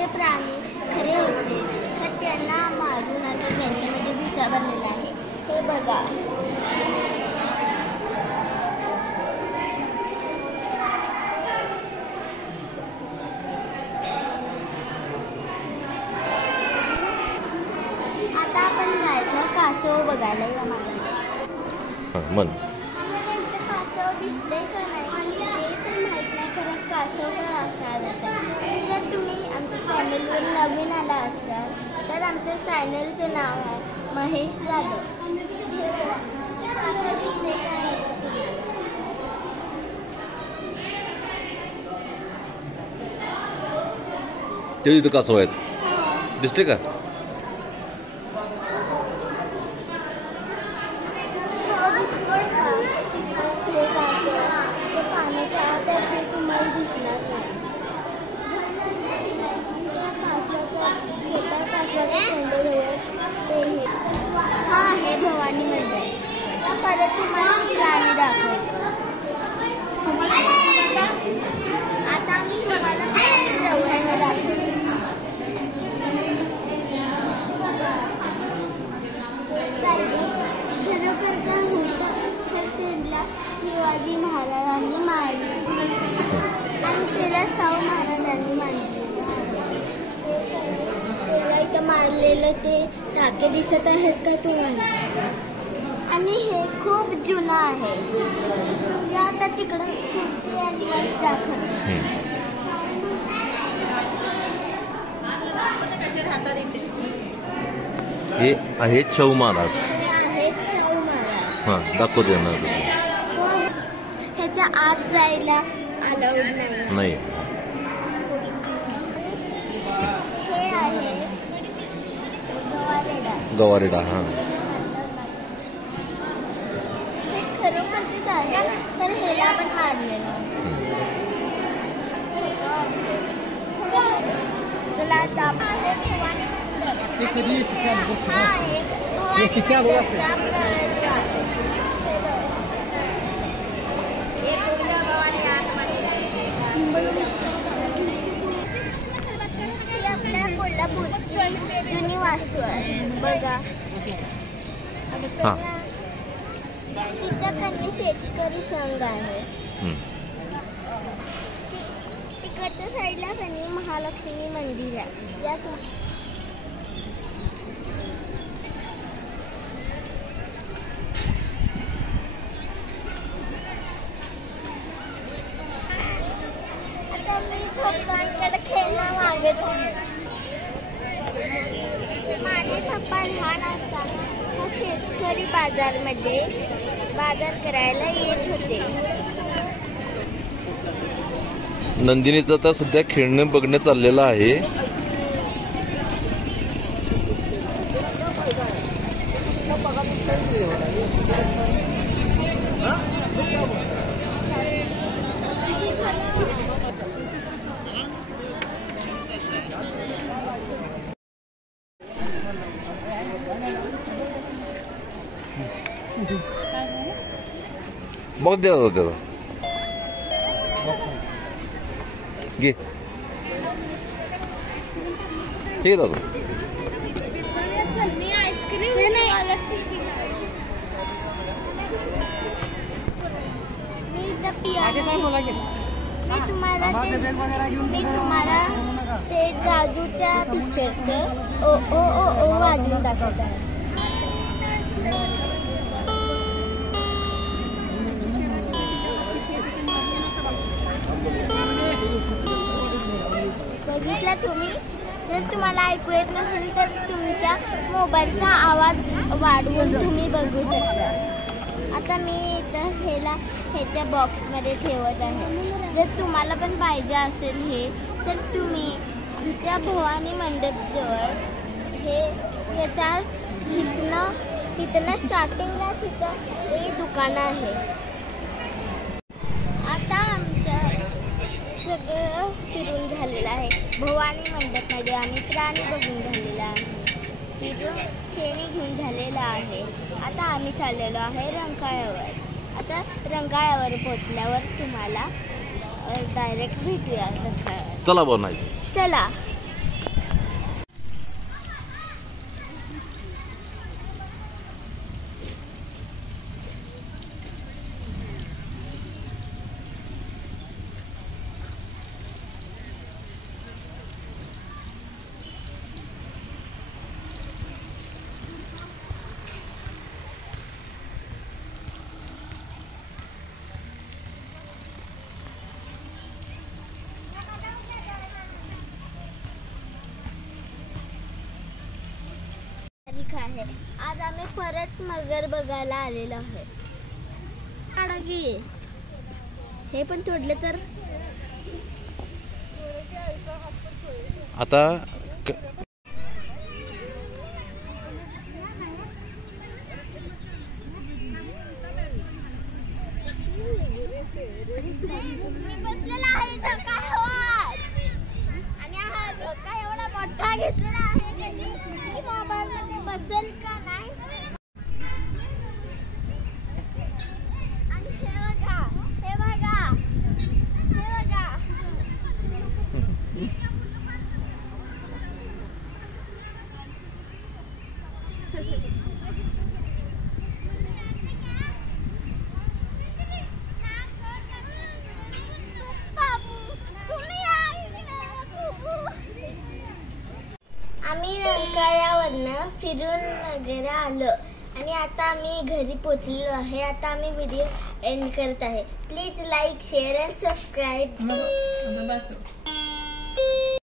जे प्राणी खरे होते तर त्यांना मारून आता त्यांच्यामध्ये दिसा बनलेला आहे. हे बघा. आता आपण जायचं कासव बघायला या मागे. मन कासव दिसते का नाही हे पण माहीत नाही, खरं कासव पण असणार. जर तुम्ही आमच्या चॅनलवर नवीन आला असाल तर आमच्या चॅनलचं नाव आहे महेश जाधव. ते इथं कासव आहेत दिसते का? हा आहे भवानी मंदिर. परत तुम्हाला प्राणी दाखवतो. आता मी तुम्हाला चौघांना दाखवतो. खरोखर काय होतं तर त्यांना शिवाजी महाराजांनी मारले आणि त्याला शाहू महाराजांनी मारले. त्याला इथं मारलेलं ते टाके दिसत आहेत का तुम्हाला? आणि हे खूप जुनं आहे. या आता तिकडं दाखल. हे आहेत शाहू महाराज. हां दाखवते ना तसं. ह्याच्या आत जायला अलाउड नाही. हे आहे गवारेडा. हां हे खरोखरच आहे तर ह्याला पण मारलेलं. चला आता आपल्या कोल्हापूरची जुनी वास्तू आहे बघा. तिथं कन्या शेतकरी संघ आहे. तिकडच्या साईडला कन्या महालक्ष्मी मंदिर आहे. या आता मी पप्पांकडे खेळणं मागत आहे. माझे पप्पा लहान असताना शेतकरी बाजारमध्ये बाजार करायला येत होते. नंदिनीचं आता सध्या खेळणं बघणं चाललेलं आहे. बघ द्या त्याला घे हे दादा. मी तुम्हाला ते जादूच्या पिक्चरचं ओ ओ ओ ओ वाजवून दाखवत आहे. बघितलं तुम्ही? जर तुम्हाला ऐकू येत नसेल तर तुमच्या मोबाईलचा आवाज वाढवून तुम्ही बघू शकता. आता मी इथं ह्याच्या बॉक्समध्ये ठेवत आहे. जर तुम्हाला पण पाहिजे असेल हे तर तुम्ही आमच्या भवानी मंडपजवळ हे याच्या इथनं स्टार्टिंगला तिथं हे दुकान आहे. आता आमचं सगळं फिरून झालेलं आहे. भवानी मंडपमध्ये आम्ही प्राणी बघून झालेला आहे. फिरून खेळणी घेऊन झालेला आहे. आता आम्ही चाललेलो आहे रंकाळ्यावर. आता रंकाळ्यावर पोचल्यावर तुम्हाला डायरेक्ट भेटूया रंकाळ्यावर. चला बोल नाही. चला. आहे. आज आम्ही परत मगर बघायला आलेलो आहे. काढा की हे पण तोडले तर आता बसलेला आहे धक्का हवा आणि हा धक्का एवढा मोठा घेतलेला आहे की मोबाईलमध्ये बसेल का नाही. आणि हे बघा हे बघा हे बघा आम्ही रंकाळ्यावरनं फिरून वगैरे आलो आणि आता आम्ही घरी पोचलेलो आहे. आता आम्ही व्हिडिओ एंड करत आहे. Please like share and subscribe.